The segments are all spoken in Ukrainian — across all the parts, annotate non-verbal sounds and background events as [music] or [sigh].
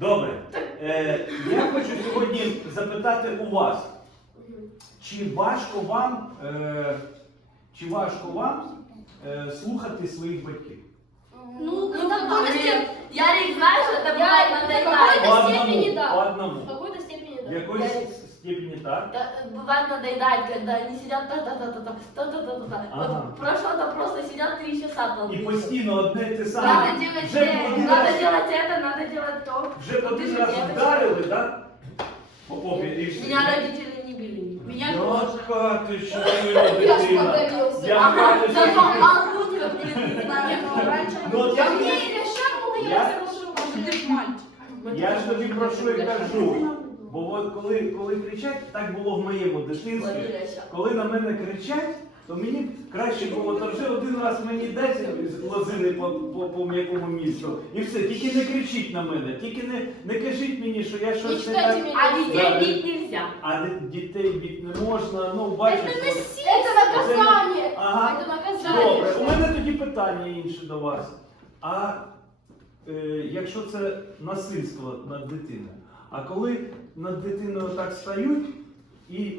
Добре. Е, я хочу сьогодні запитати у вас, чи важко вам, е, чи важко вам е, слухати своїх батьків? Ну, Ну, так, в будете... какой-то Я знаешь, что это Я- бывает в надоедает. какой-то По степени одному, да. В одному. В якоїсь Я- степені так? Да, бывает надоедает, когда они сидят та-та-та-та-та, та-та-та-та. Ага. Вот про что-то просто сидят три часа там. І постійно одне й те Надо саме. делать Вже это, один надо раз, делать это, надо делать то. вже один Ты же раз девочка. вдарили, так? По попі і все. Меня родители не били. Меня Яка ти щаслива Я ж дитина. подавился. Яка ти Зато щаслива. орут как не знаю. Ну, от я, Мне решал, Я- я слушал. Ты ж мальчик. я ж тобі про що і кажу. Бо от коли, коли кричать, так було в моєму дитинстві. Коли на мене кричать, то мені краще було, то вже один раз мені дайте з лозини по, по, по м'якому місту. І все, тільки не кричіть на мене, тільки не, не кажіть мені, що я Не щось не читайте так. меня. А детей Да. бить нельзя. А ди- дітей бить не можна, ну бачиш. Это от- насилие. Это наказание. Ага. Это наказание. Добре, у мене тоді питання інше до вас. А е, якщо це насильство над дитиною, а коли над дитиною так стають і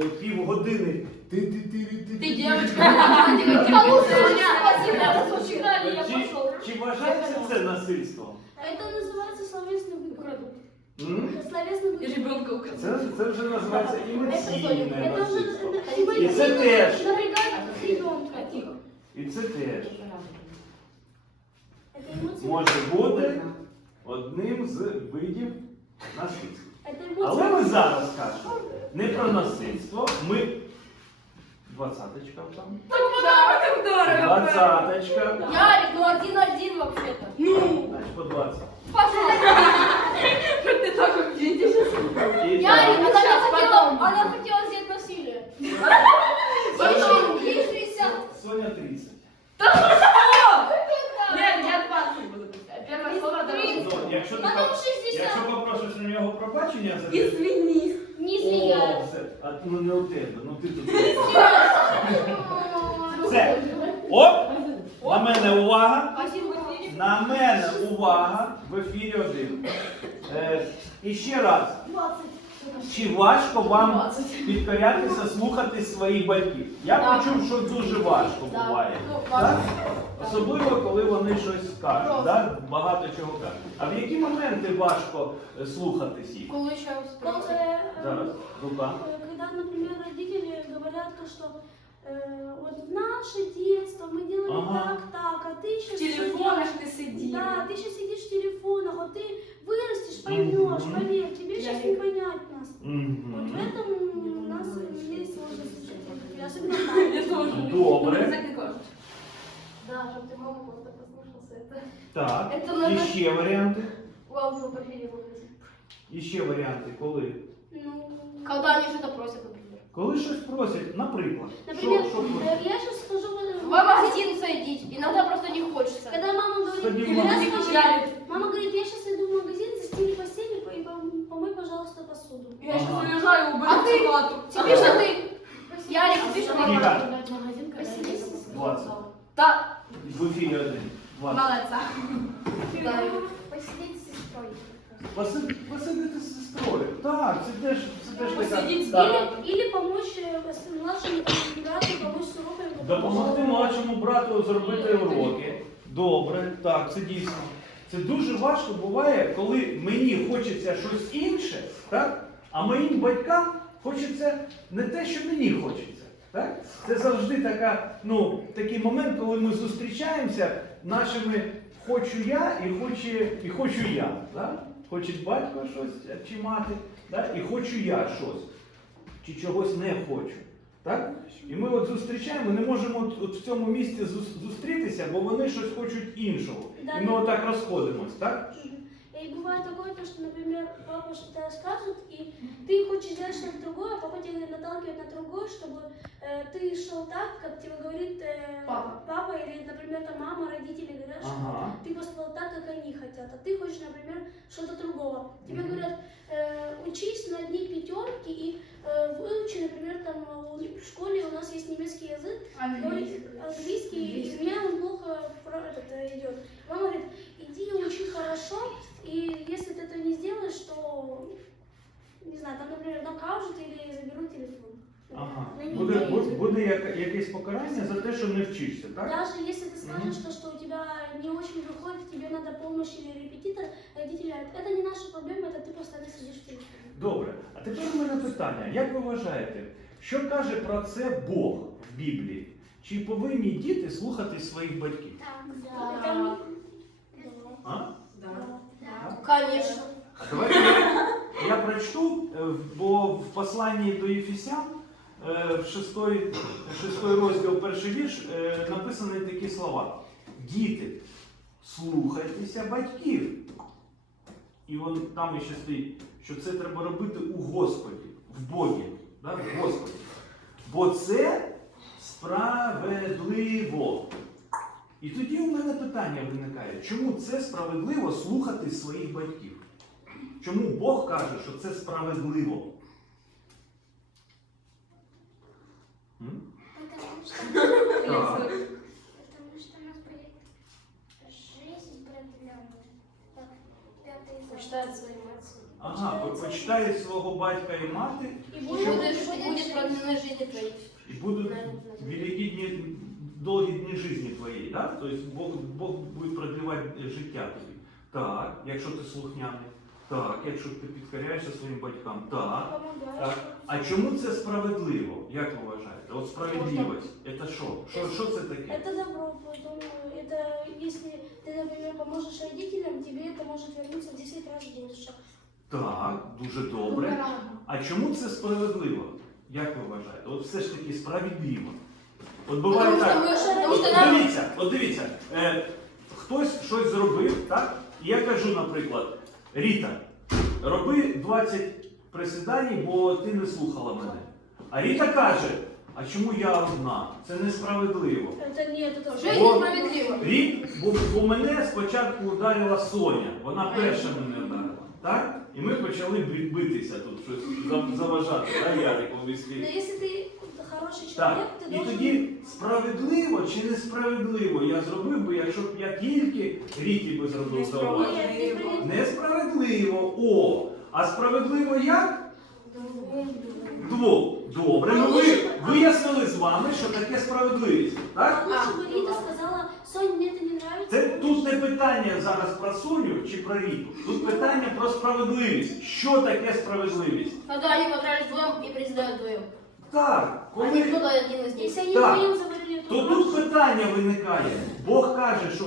е, півгодини ти ти ти ти ти Ты девочка, мальчик, Получше, Соня, спасибо, раз учитали, я Чи, пошел. чи вважається це насильством? Это называется словесный выбор. М? Это словесный И выбор. ребенка украл. Це, це вже називається емоційне Это уже насильство. это І це теж. напрягает ребенка. І це теж Это эмоции. може бути одним з видів насильства. Это Але эмоции. ми зараз кажемо не про насильство. Ми двадцяточка там. Двадцяточка. Ярик, ну один-один вообще-то. Значить по 20. Ты так видишь. І Ярик, так. она Сейчас, хотела, потом. она хотела взять насилие. Соня, Ей 60. Соня 30. Якщо ти Потом по- 60. якщо попросиш у нього пробачення за це, Извини. Не о, все. А ну не у тебе, ну ти тут. Все. Оп! На мене увага! На мене увага в ефірі один. Е, і ще раз. Чи важко вам підкорятися, слухати своїх батьків? Я Так. почув, що дуже важко Так. буває. Ну, Так? важко. Особливо, коли вони щось скажуть, Просто. да? багато чого кажуть. А в які моменти важко е, слухатись їх? Коли ще Как, успієш? э, Зараз, рука. э, Когда, например, родители говорят, то, что э, вот в наше детство мы делали Ага. так, так, а ты В сейчас телефонах ты сидишь. Да, ты сейчас сидишь в телефонах, а ты вырастешь, поймешь, Мгм. поверь, тебе Я сейчас не- не понять нас. Вот в Мгм. этом у нас есть сложности с этим. Особенно [laughs] Я тоже. Добре. Так не кажут. Да, щоб ти маму просто послушался. Это... Так. Это І надо... ще варіанти. Ладно, по Филиппу. І ще варіанти, коли? Ну, Когда они что-то просят, например. Коли щось просять, наприклад. например, що, що просять? э, я сейчас скажу, вот, В магазин зайдите. Иногда просто не хочется. когда мама говорит, Сходи в я магазин. скажу, мама говорит, я сейчас иду в магазин, застели постель и по- и пом- помой, пожалуйста, посуду. Я сейчас Ага. уезжаю, уберу А ты? всю хату. Теперь что ты? Ярик, ты что Тихо. мама? 20. Да. В ефірі один. 20. Молодца. Да. Посидеть с сестрой. Посидити, посидити з сестрою. Так, це теж, це теж така. Посидіть з Так. Или, или помочь э, с- младшему брату, помочь с уроками. Допомогти молодшому брату зробити уроки. Добре, так, це дійсно. Це дуже важко буває, коли мені хочеться щось інше, так? а моїм батькам хочеться не те, що мені хочеться. Так? Це завжди така, ну, такий момент, коли ми зустрічаємося нашими хочу я і хоче, і хочу я. Так? Хоче батько щось чи мати, так? і хочу я щось, чи чогось не хочу. Так? І ми от зустрічаємо, не можемо от, от в цьому місці зустрітися, бо вони щось хочуть іншого. І ми отак розходимось, так? И бывает такое, то, что, например, папа что-то скажет, и ты хочешь сделать что-то другое, а папа тебя наталкивает на другое, чтобы э, ты шел так, как тебе говорит э, Папа. или, например, там мама, родители говорят, что Ага. ты поступал так, как они хотят, а ты хочешь, например, что-то другого. Тебе Мгм. говорят, э, учись на одни пятерки и э, выучи, например, там э, в школе у нас есть немецкий язык, говорит английский, и у меня он плохо якесь покарання за те, що не вчишся, так? Даже если ты скажешь, то, что у тебя не очень выходит, тебе надо помощь или репетитор, родители говорят, это не наша проблема, это ты постоянно сидишь в телефоне. Добре. А тепер у мене питання. Як ви вважаєте, що каже про це Бог в Біблії? Чи повинні діти слухати своїх батьків? Это не- А? Конечно. А давайте я, я прочту, е, бо в посланні до Єфісян, е, в шестой, шестой розділ, перший вірш, е, написані такі слова. Діти, слухайтеся батьків. І вон там ще стоїть, що це треба робити у Господі, в Богі, да? в Господі. Бо це справедливо. І тоді у мене питання виникає, чому це справедливо слухати своїх батьків? Чому Бог каже, що це справедливо? М? Потому что, потому что у нас будет жизнь продленная. Почитает свои эмоции. Ага, по- почитай свого батька і мати, И И будет, будешь, будет продлена жизнь твоей. і будуть великі дні, довгі дні житті твоєї. Да? Тобто Бог, Бог буде продлівати життя тобі. Так, якщо ти слухняний. Так, якщо ти підкоряєшся своїм батькам. Так. помогаешь. Так. А чому це справедливо? Як ви вважаєте? От справедливість. Це що? Що, що це таке? Это добро, поэтому это если ты, например, поможешь родителям, тебе это может вернуться в 10 раз больше. Так, дуже добре. А чому це справедливо? Як ви вважаєте? От все ж таки справедливо. От буває Потому что, так. мы, потому От что нам... дивіться, от дивіться, е, хтось щось зробив, так? І я кажу, наприклад, Ріта, роби 20 присідань, бо ти не слухала мене. А Ріта каже, а чому я одна? Це несправедливо. Это нет, это Жизнь Бо- справедлива. Рік, бо, бо мене спочатку ударила Соня, вона перша мене вдарила. Так? І ми почали бі- битися тут, щось за- заважати, да, Ярику Но вислі. если ты хороший Так, человек, ты і должен... тоді справедливо чи несправедливо я зробив би, якщо б я тільки Ріті би зробив зауваження. Нет, ты Несправедливо. О! А справедливо як? Двох. Добре, ну ви вияснили з вами, що таке справедливість. Так? А лучше бы Рита сказала, Сонь, мне это не нравится. Це тут не питання зараз про Соню чи про Ріту. Тут питання про справедливість. Що таке справедливість? Когда они подрались вдвоем и президент вдвоем. Так, Они коли кто-то один из них. Если они Так. вдвоем заговорили, то то тут питання виникає. Бог каже, що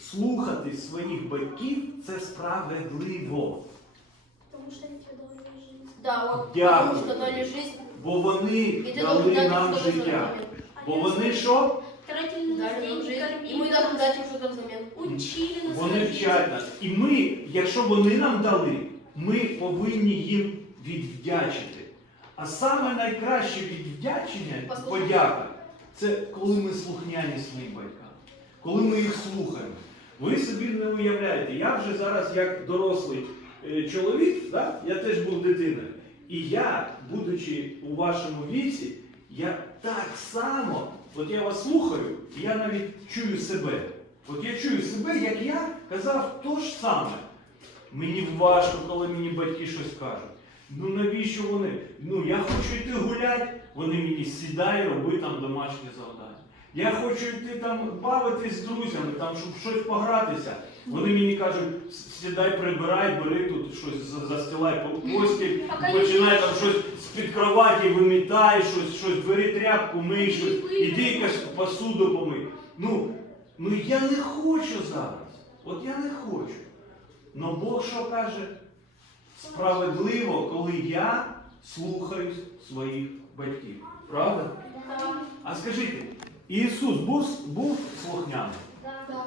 слухати своїх батьків це справедливо. Потому что они тебе дали жизнь. Да, он, Дякую. потому что дали жизнь. Бо вони И ты дали должен дать им нам что-то життя. взамен. Бо вони що? Тратили на Дали нам деньги, жизнь. И кормили мы должны нас, дать им что-то взамен. учили нас. Вони ходить. вчать нас. І ми, якщо вони нам дали, ми повинні їм відвдячити. А саме найкраще відвдячення, Послухай. подяка, це коли ми слухняні своїм батькам, коли ми їх слухаємо. Ви собі не уявляєте, я вже зараз як дорослий е, чоловік, да? я теж був дитиною. І я, будучи у вашому віці, я так само, от я вас слухаю, і я навіть чую себе. От я чую себе, як я казав то ж саме. Мені важко, коли мені батьки щось кажуть. Ну навіщо вони? Ну я хочу йти гуляти, вони мені сідай, роби там домашні завдання. Я хочу йти там бавитись з друзями, там, щоб щось погратися. Вони мені кажуть, сідай, прибирай, бери тут щось застилай по постіль, починай там щось з-під кроваті, вимітай щось, щось, бери тряпку, мий щось, іди якась посуду помий. Ну, ну я не хочу зараз. От я не хочу. Но Бог що каже? Справедливо, коли я слухаюсь своїх батьків. Правда? Да. А скажіть, Ісус був, був слухняний? Да.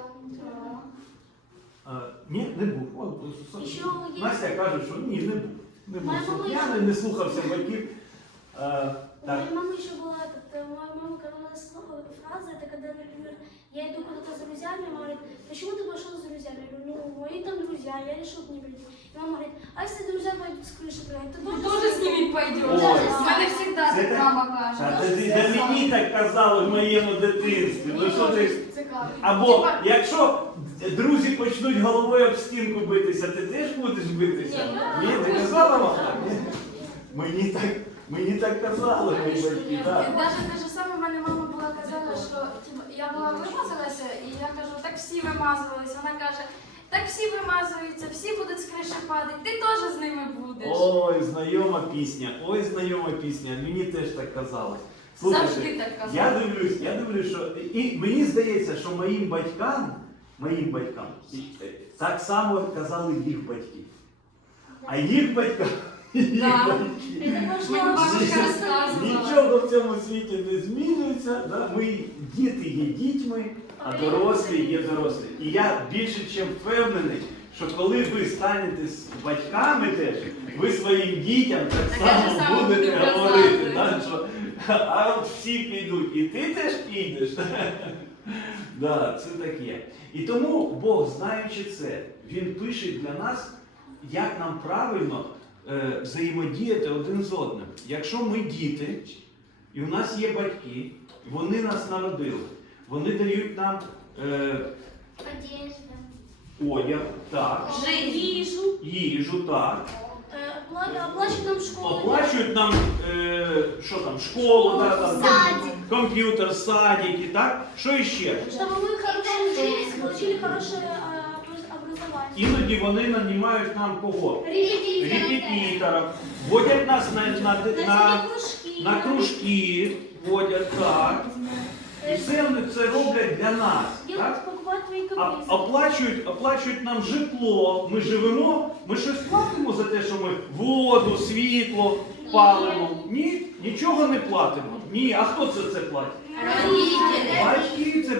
А, ні, не був. О, Ісус- Ще є- Настя каже, що ні, не був. Не був Моя мама слухняний, ще- не слухався батьків. А, У так. моей мамы еще была, этот, э, моя мама, когда она слышала эту фразу, это когда, например, я иду куда-то с друзьями, мама говорит, почему ты пошел с друзьями? Я говорю, ну, мои там друзья, я решил к ним прийти. И мама говорит, а если друзья пойдут с крыши прыгать, ты Ты тоже, тоже с ними пойдешь. Ой. У мене всегда Це так так- мама Та каже. це ти- та мені так казали в моєму дитинстві. Ну що ти? Це кажуть. Або Типа, якщо друзі почнуть головою об стінку битися, ти теж будеш битися? Ні, ти казала вам так? Ні? Мені так Мені так казали мої батьки. так. Даже те ж саме в мене мама була казала, що типу, я була вимазалася, і я кажу, так всі вимазувались. Вона каже, так всі вимазуються, всі будуть з криші падати, ти теж з ними будеш. Ой, знайома пісня, ой, знайома пісня. Мені теж так казалось. Завжди так казали. я дивлюсь, я дивлюсь, що і мені здається, що моїм батькам, моїм батькам, е, так само казали їх батьки. А їх батькам, [laughs] Да. Нічого- Нічого в цьому світі не змінюється. Да? Ми діти є дітьми, а дорослі є дорослі. І я більше чим впевнений, що коли ви станете з батьками теж, ви своїм дітям так само будете говорити. Да? Що, а всі підуть, і ти теж підеш. [laughs] Да, це таке. І тому Бог, знаючи це, Він пише для нас, як нам правильно е, взаємодіяти один з одним. Якщо ми діти, і у нас є батьки, вони нас народили, вони дають нам е, Одежда. одяг, так, Їжу, їжу, так, е, пла- оплачують нам школу. оплачують нам е, що там, школу, да, там, Садик. комп'ютер, садики, так? Що іще? Чтобы мы хорошо учились, получили хорошее э, образ- образование. Іноді вони нанімають нам кого? Репетиторы. Репетиторів, водять нас на, на, На на, всякие кружки. на кружки, водять, так. І все вони це роблять для нас. Так? А, оплачують, оплачують нам житло. Ми живемо, ми щось платимо за те, що ми воду, світло палимо. Ні, нічого не платимо. Ні, а хто це це платить? Батьки це.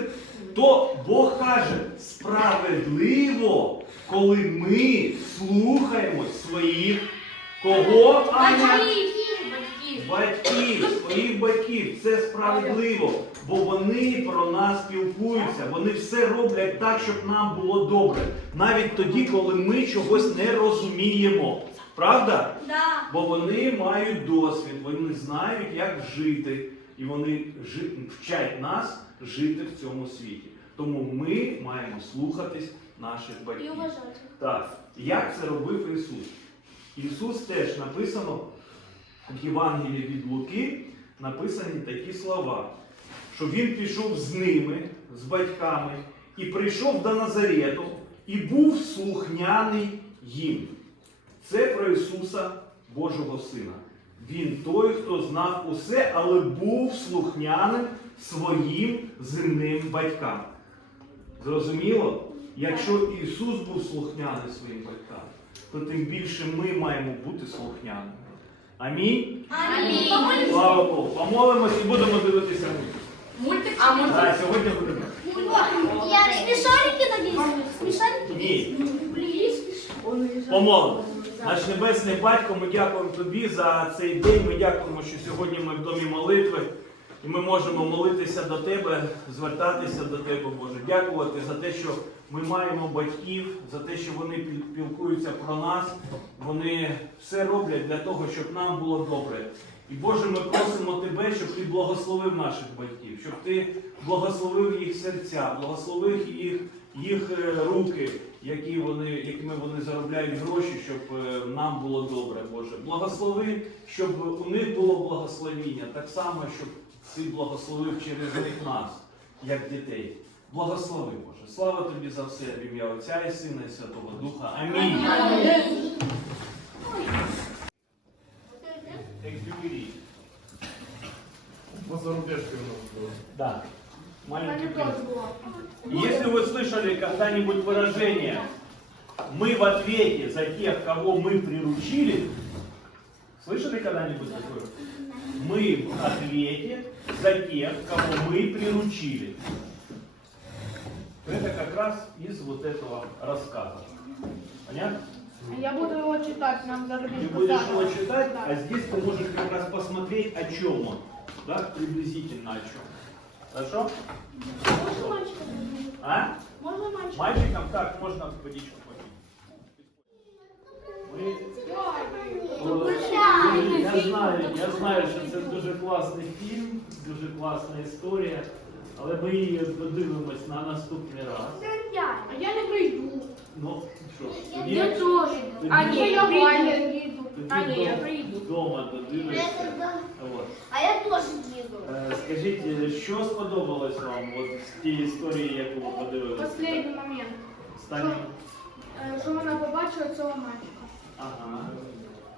То Бог каже, справедливо, коли ми слухаємось своїх кого? Аня? Батьків, своїх батьків, це справедливо, бо вони про нас спілкуються, вони все роблять так, щоб нам було добре, навіть тоді, коли ми чогось не розуміємо. Правда? Да. Бо вони мають досвід, вони знають, як жити, і вони жи- вчать нас жити в цьому світі. Тому ми маємо слухатись наших батьків. уважать их. Так, як це робив Ісус? Ісус теж написано в Євангелії від Луки, написані такі слова, що Він пішов з ними, з батьками, і прийшов до Назарету, і був слухняний їм. Це про Ісуса Божого Сина. Він той, хто знав усе, але був слухняним своїм земним батькам. Зрозуміло? Якщо Ісус був слухняний своїм батькам, то тим більше ми маємо бути слухняними. Амінь. Амінь. Слава Богу. Помолимось і будемо дивитися мультик. Мультик, а Так, сьогодні будемо. Я Смешарики, надеюсь? Смешарики? Ні. Помолимось. Наш Небесний Батько, ми дякуємо Тобі за цей день. Ми дякуємо, що сьогодні ми в домі молитви. І ми можемо молитися до Тебе, звертатися до Тебе, Боже. Дякувати за те, що ми маємо батьків, за те, що вони піл- пілкуються про нас. Вони все роблять для того, щоб нам було добре. І Боже, ми просимо Тебе, щоб Ти благословив наших батьків, щоб Ти благословив їх серця, благословив їх, їх е, руки, які вони, якими вони заробляють гроші, щоб е, нам було добре, Боже. Благослови, щоб у них було благословіння, так само, щоб Ти благословив через них нас, як дітей. Благослови, Боже. Слава тобі за все в ім'я Отця і Сина і Святого Духа. Амінь. Экзюпери. На зарубежке у нас было. Да. Маленький принц. Если вы слышали когда-нибудь выражение «мы в ответе за тех, кого мы приручили», слышали когда-нибудь такое? Мы в ответе за тех, кого мы приручили. Это как раз из вот этого рассказа. Понятно? Я буду его читать нам Ты зарубежку будешь заново. его читать, Да. а здесь ты можешь как раз посмотреть, о чем он. Да, приблизительно о чем. Хорошо? Можно мальчика? А? Можно мальчика? Мальчикам так, можно водичку попить. Ми- Ми- Я знаю, я знаю, що це дуже класний фільм, дуже класна історія, але ми її подивимось на наступний раз. А я не прийду. Ну, що, Я тоді, тоже. тоді- А ні, я прийду. тоді А ні, я до- прийду. вдома додивишся. От. А я тоже еду. Е, Скажіть, е, що сподобалось вам от з тієї історії, яку ви подивилися? Последній момент. Останній? Е, Що вона побачила цього мальчика. Ага.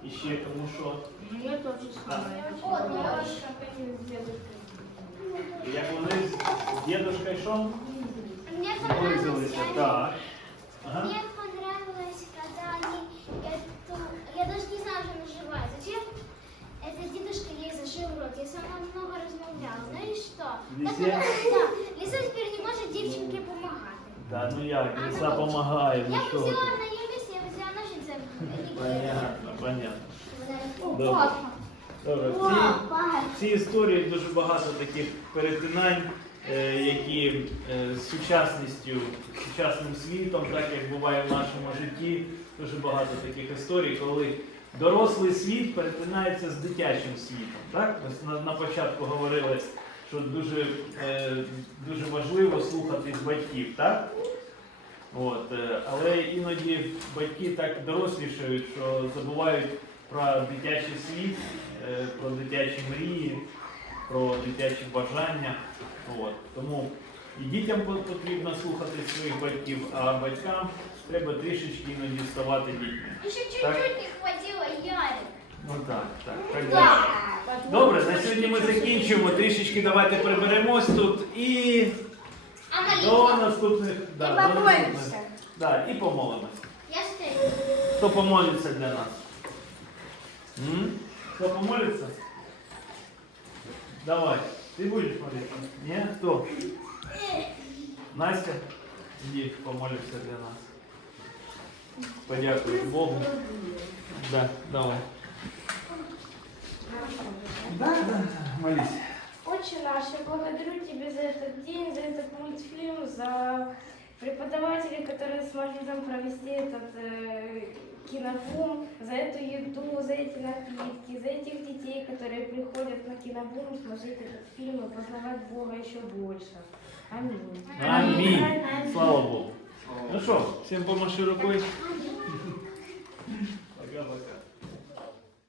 І ще тому що? Ну, я теж сказала. Вот, ну, Як вони з дідушкою що? Мне Пользовалися. понравилось, я- Так. Ага. Мне понравилось, когда они эту... Я даже не знаю, как называется. Зачем эта дедушка ей зашил рот? Я сама много размовляла. Ну и что? Так Лисе? она- да, Лиса теперь не может девчонке помогать. Да, ну як, А, ліса ну, допомагає, ну Я що? взяла ти? на ее месте, я взяла ножницы. Понятно, понятно. О, Добре. класно. Добре. В цій, в цій історії дуже багато таких перетинань, е, які е, з сучасністю, сучасним світом, так як буває в нашому житті, дуже багато таких історій, коли дорослий світ перетинається з дитячим світом. Так? Ми на, початку говорили, що дуже, е, дуже важливо слухатись батьків, так? От, е, але іноді батьки так дорослішають, що забувають про дитячий світ, е, про дитячі мрії, про дитячі бажання. От. Тому і дітям потрібно слухати своїх батьків, а батькам треба трішечки іноді ставати дітьми. Еще Так. чуть-чуть не хватило Ярик. Ну так, так. так далі. Добре, на сьогодні ми закінчимо. Трішечки давайте приберемось тут і А до молитва? наступних. Да, до наступних. Да, і помолимось. Я стою. Хто помолиться для нас? М? Хто помолиться? Давай. Ти будеш молитися? Ні? Хто? Настя? Іди помолишся для нас. Подякуй Богу. Да, давай. Да, да, молись. Отче наш, я благодарю Тебя за этот день, за этот мультфильм, за преподавателей, которые смогли нам провести этот э, кинобум, за эту еду, за эти напитки, за этих детей, которые приходят на кинобум смотреть этот фильм и познавать Бога еще больше. Аминь. Аминь. Слава Богу. Ну що, всім помаши рукою. [laughs]